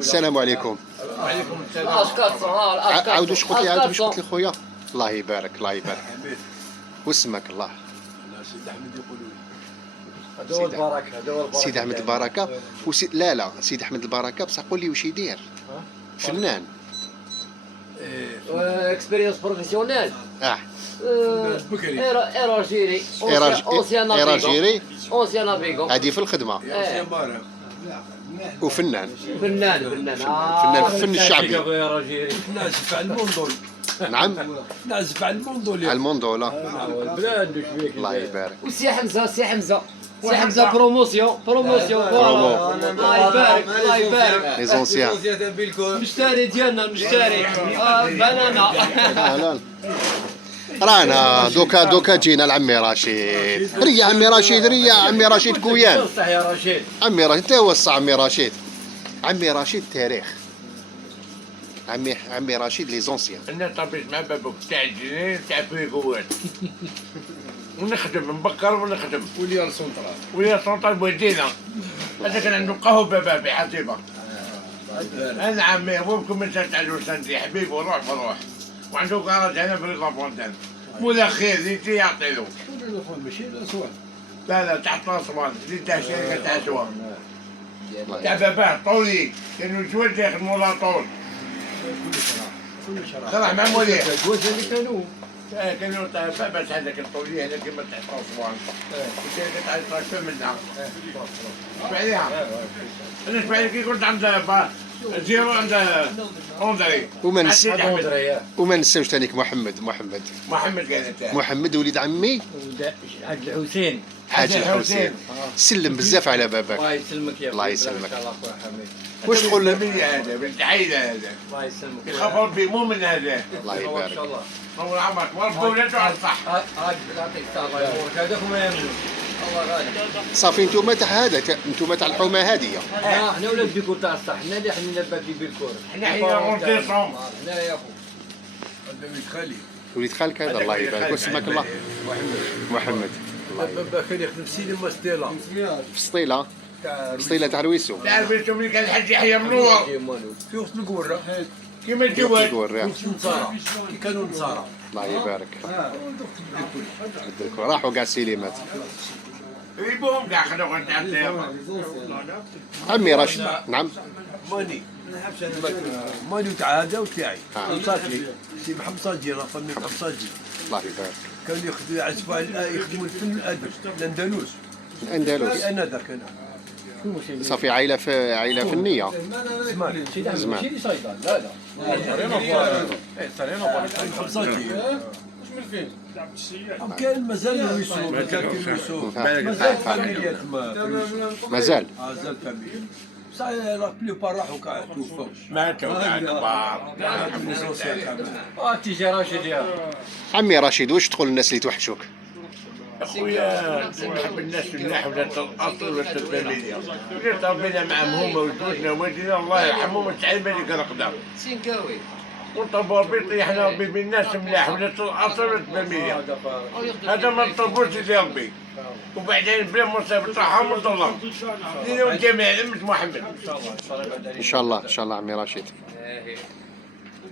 السلام عليكم. وعليكم السلام. عاود واش قلت لي خويا؟ الله يبارك الله يبارك. واسمك الله؟ سيدي احمد يقولوا هذا هو البركه، هذا هو البركه. سيدي احمد البركه. لا سيدي احمد البركه، بصح قول لي واش يدير؟ فنان. اكسبيريونس بروفيسيونيل. بكري ايراجيري. اونسيان نافيغو. هذه في الخدمه. وفنان. فنان فنان في الفن الشعبي. نعزف على الموندول. نعم. نعزف على الموندول. على الموندولا. البلاد واش فيك. الله يبارك. وسي حمزه، سي حمزه بروموسيون. الله يبارك الله يبارك. لي زونسيان. المشتري ديالنا المشتري بنانا. لا رانا دوكا جينا لعمي رشيد. ريا عمي رشيد، ريا عمي رشيد كويان. صح يا رشيد. عمي رشيد انت وصى عمي رشيد. عمي رشيد تاريخ. عمي رشيد لي زونسيان. انا طبيت مع بابك تاع الجنين تاع فيكوات ونخدم نبكر ونخدم وليا سونترال. ويا سلطان بودينا. هذا كان عنده قهوه بابا في حصيبه. انا عمي ابوكم من تاع الوسندي حبيب وروح وعنده كراج هنا في ريغا فونتان. مولا خير زيتي يعطي له. ماشي الاسوان. لا تحت الاسوان زيت تاع شركه تاع اسوان. تاع باباه طولي كانوا جوج يخدموا لا طول. خلاص مع موليه. الجوز اللي كانوا كانوا تاع بابا هذاك الطولي هذاك كيما تاع اسوان. الشركه تاع التراكتور منها. شبع عليها. انا شبع كي كنت عند زيرو عند اوندري. وما نساوش ثانيك محمد كان تاع محمد وليد عمي حاج الحسين. حاج الحسين. سلم بزاف على باباك. الله يسلمك يا الله يسلمك. واش تقول النبي هذا بنت عيله هذا الله يسلمك. يخاف ربي مؤمن هذا. الله يبارك. طول عمرك وربي ولادو على الصح. يعطيك الصحة الله يبارك. هذاك ما يملك. الله غالب. صافي انتوما تاع هذا انتوما تاع الحومه هذه. احنا ولاد بيكور تاع الصح، حنا اللي حنا باقي بالكور. حنا حنا غونتيصون. حنا يا خو. وليد خالي. وليد خالك هذا الله يبارك. واسمك الله؟ محمد. بابا كان يخدم في سينما ستيلا. في سطيله تاع رويسو. تعرفوا ملي كان الحاج يحيى منور في وسط القوره. كيما الجواد. في نصارى. كي كانوا نصارى. الله يبارك. راحوا كاع السينمات. يبوهم كاع خدوا غير تاع السيارة. عمي راشد. نعم. ماني تاع هذا وتاعي. صاجي. سي محمد صاجي راه فنان محمد صاجي. الله يبارك. كانوا يعزفوا يخدموا الفن الادب الاندلس. الاندلس. انا ذاك انا. صافي عائله فنيه. زمان. ماشي صيدان لا لا. كان مازال رويسو. مازال فاميليا تما. مازال. مازال فاميليا. بصح لا بليبار راحوا كاع توفاو. ماتوا كاع كبار. تيجي راشد يا عمي رشيد واش تقول للناس اللي توحشوك؟ اخويا نحب الناس ملاح ولات الاصل ولات الفاميليا. اللي تربينا معهم هما وجدودنا ووالدينا الله يرحمهم وتعب هذيك القدام. سينكاوي. ونطلبوا ربي يطيحنا ربي بالناس ملاح ولات الاصل ولات الفاميليا. هذا ما نطلبوش سيدي ربي. وبعدين بلا مصيبه تاعهم وظلم. دينا والجميع امة محمد. ان شاء الله عمي رشيد.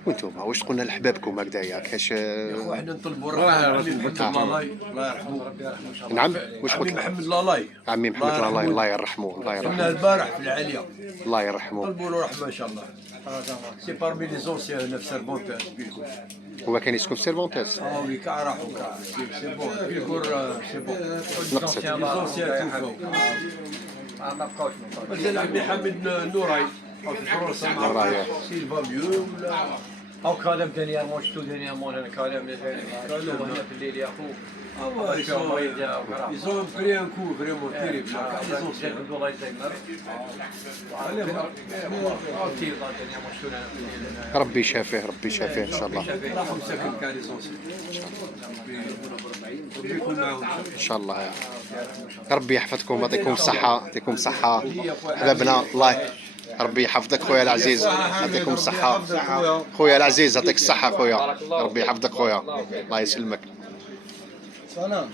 وانتم واش تقولنا لحبابكم هكذايا كاش؟ احنا نطلبوا الرحمه الله يرحمه. نعم واش قلت؟ عمي محمد لالاي. عمي محمد الله يرحمه. كنا البارح في العاليه. الله يرحمه. طلبوا له رحمه ان شاء الله. سي بارمي لي زونسيان هنا في سيرفونتاس بيلكور. هو كان يسكن في سيرفونتاس. وي كاع راحوا كاع سي بون بيلكور سي بون. نقصت. لي زونسيان توفاو. ما بقاوش مازال عمي حامد نوراي في فرنسا مع سيلفا ميو ولا او كلام دنيامون شتو دنيامون انا كلام هنا في الليل يا خو. ils ont pris un coup vraiment terrible. Ils ont fait الله يسلمك. ربي يشافيه ان شاء الله. راحوا مساكن كاع لي زونسي. ربي يكون معاهم ان شاء الله. ربي يحفظكم ويعطيكم الصحه حبابنا. الله ربي يحفظك خويا العزيز يعطيكم الصحه. خويا العزيز يعطيك الصحه خويا. ربي يحفظك خويا الله يسلمك. سلام.